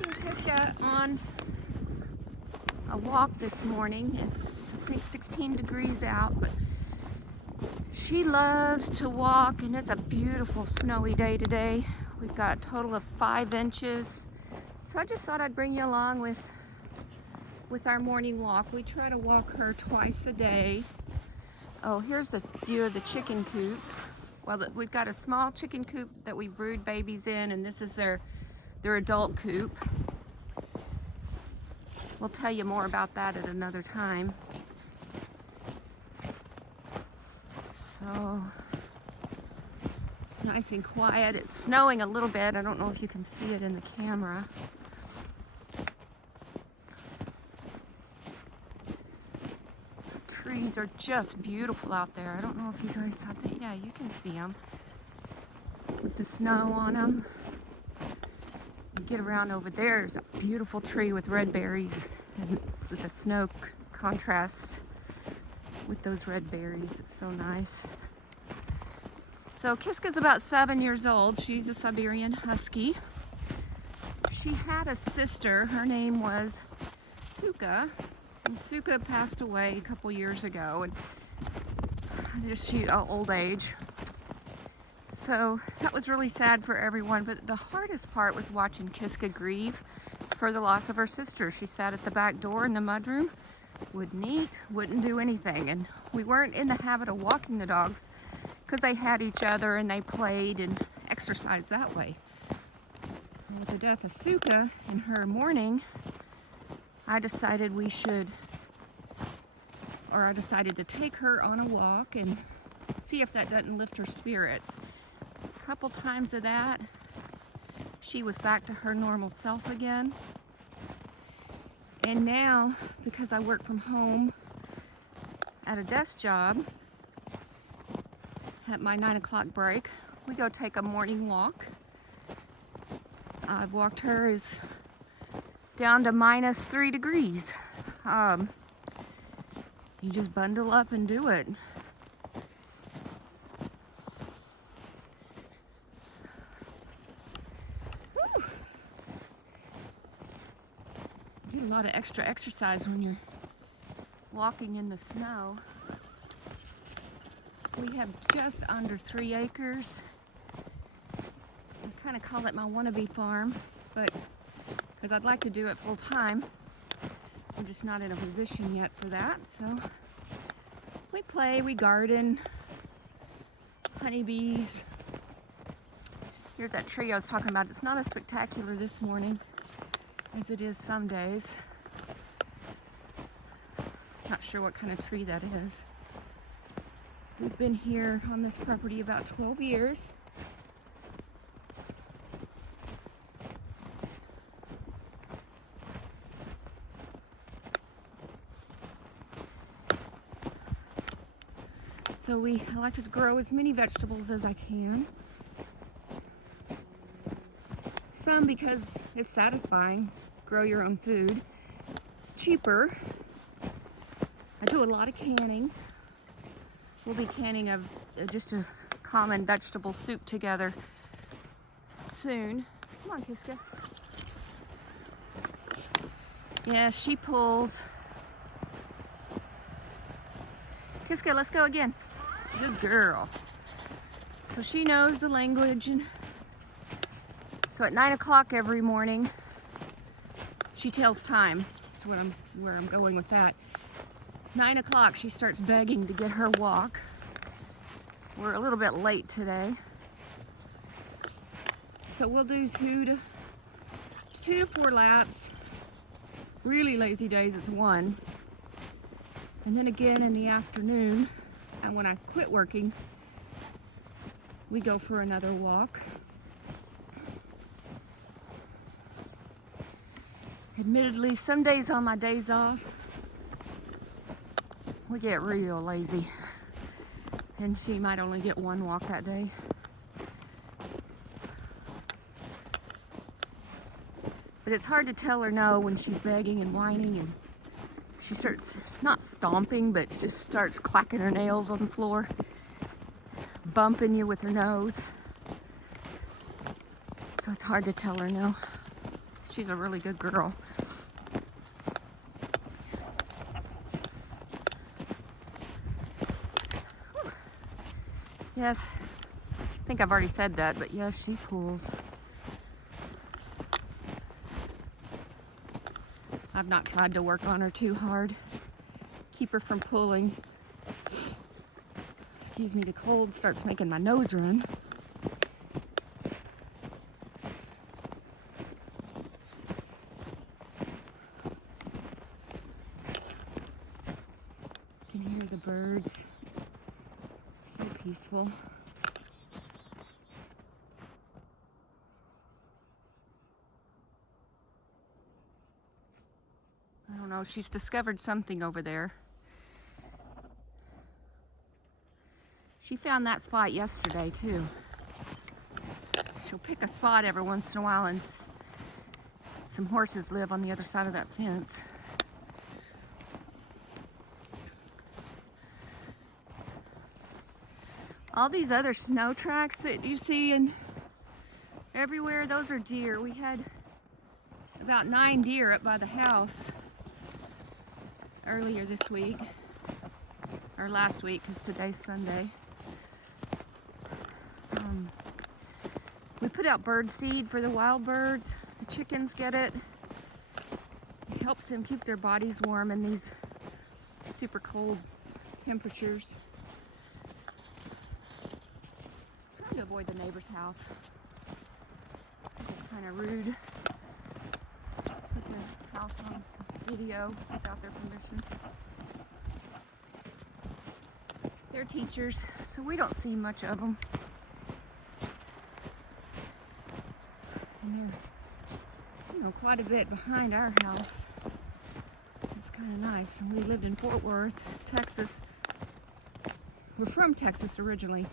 taking Kiska on a walk this morning. It's, I think, 16 degrees out, but she loves to walk, and it's a beautiful snowy day today. We've got a total of 5 inches. So I just thought I'd bring you along with our morning walk. We try to walk her twice a day. Oh, here's a view of the chicken coop. Well, we've got a small chicken coop that we brood babies in, and this is their adult coop. We'll tell you more about that at another time. So it's nice and quiet. It's snowing a little bit. I don't know if you can see it in the camera. The trees are just beautiful out there. I don't know if you guys saw that. Yeah, you can see them with the snow on them. You get around over there, there's a beautiful tree with red berries, and with the snow contrasts with those red berries. It's so nice. So Kiska's about 7 years old. She's a Siberian Husky. She had a sister. Her name was Suka, and Suka passed away a couple years ago, and just old age. So that was really sad for everyone, but the hardest part was watching Kiska grieve for the loss of her sister. She sat at the back door in the mudroom, wouldn't eat, wouldn't do anything, and we weren't in the habit of walking the dogs because they had each other and they played and exercised that way. And with the death of Suka in her mourning, I decided to take her on a walk and see if that doesn't lift her spirits. A couple times of that, she was back to her normal self again. And now, because I work from home at a desk job, at my 9 o'clock break, we go take a morning walk. I've walked her down to -3 degrees. You just bundle up and do it. Whew. Get a lot of extra exercise when you're walking in the snow. We have just under 3 acres. I kind of call it my wannabe farm, but because I'd like to do it full time. I'm just not in a position yet for that. So we play, we garden, honeybees. Here's that tree I was talking about. It's not as spectacular this morning as it is some days. Not sure what kind of tree that is. We've been here on this property about 12 years. So I like to grow as many vegetables as I can. Some because it's satisfying. Grow your own food. It's cheaper. I do a lot of canning. We'll be canning just a common vegetable soup together soon. Come on, Kiska. Yeah, she pulls. Kiska, let's go again. Good girl. So she knows the language, and so at 9 o'clock every morning, she tells time. That's where I'm going with that. 9 o'clock, she starts begging to get her walk. We're a little bit late today, so we'll do 2 to 4 laps. Really lazy days, it's 1. And then again in the afternoon, and when I quit working, we go for another walk. Admittedly, some days on my days off, we get real lazy, and she might only get 1 walk that day. But it's hard to tell her no when she's begging and whining, and she starts, not stomping, but just starts clacking her nails on the floor, bumping you with her nose. So it's hard to tell her no. She's a really good girl. Whew. Yes, I think I've already said that, but yes, she pulls. I've not tried to work on her too hard. Keep her from pulling. Excuse me, the cold starts making my nose run. You can hear the birds. So peaceful. I don't know, she's discovered something over there. She found that spot yesterday too. She'll pick a spot every once in a while, and some horses live on the other side of that fence. All these other snow tracks that you see and everywhere, those are deer. We had about 9 deer up by the house earlier this week, or last week, because today's Sunday. We put out bird seed for the wild birds. The chickens get it. It helps them keep their bodies warm in these super cold temperatures. I'm trying to avoid the neighbor's house. It's kind of rude. Put the house on video without their permission. They're teachers, so we don't see much of them. And they're, you know, quite a bit behind our house. It's kind of nice. We lived in Fort Worth, Texas. We're from Texas originally,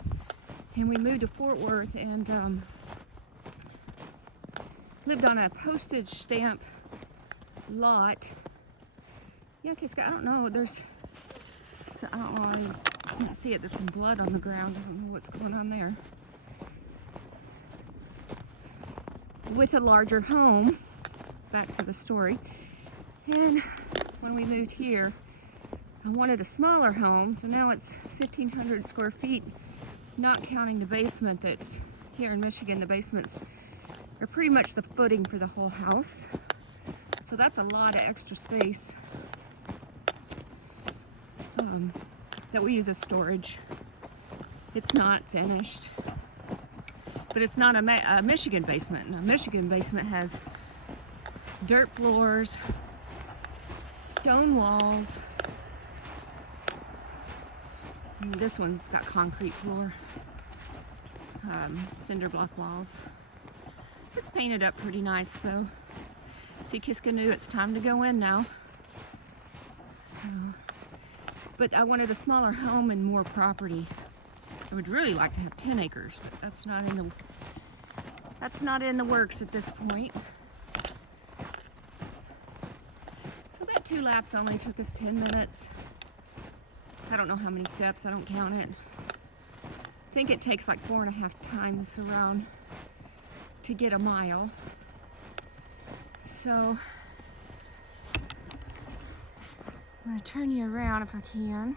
and we moved to Fort Worth and lived on a postage stamp lot. Yeah, Kiska, I don't know. So I don't know. I can't see it. There's some blood on the ground. I don't know what's going on there. With a larger home, back to the story. And when we moved here, I wanted a smaller home, so now it's 1,500 square feet, not counting the basement. That's here in Michigan. The basements are pretty much the footing for the whole house. So that's a lot of extra space that we use as storage. It's not finished, but it's not a Michigan basement. A Michigan basement has dirt floors, stone walls. And this one's got concrete floor, cinder block walls. It's painted up pretty nice though. See, Kiska knew it's time to go in now. So, but I wanted a smaller home and more property. I would really like to have 10 acres, but that's not in the works at this point. So that 2 laps only took us 10 minutes. I don't know how many steps, I don't count it. I think it takes like 4.5 times around to get a mile. So I'm gonna turn you around if I can.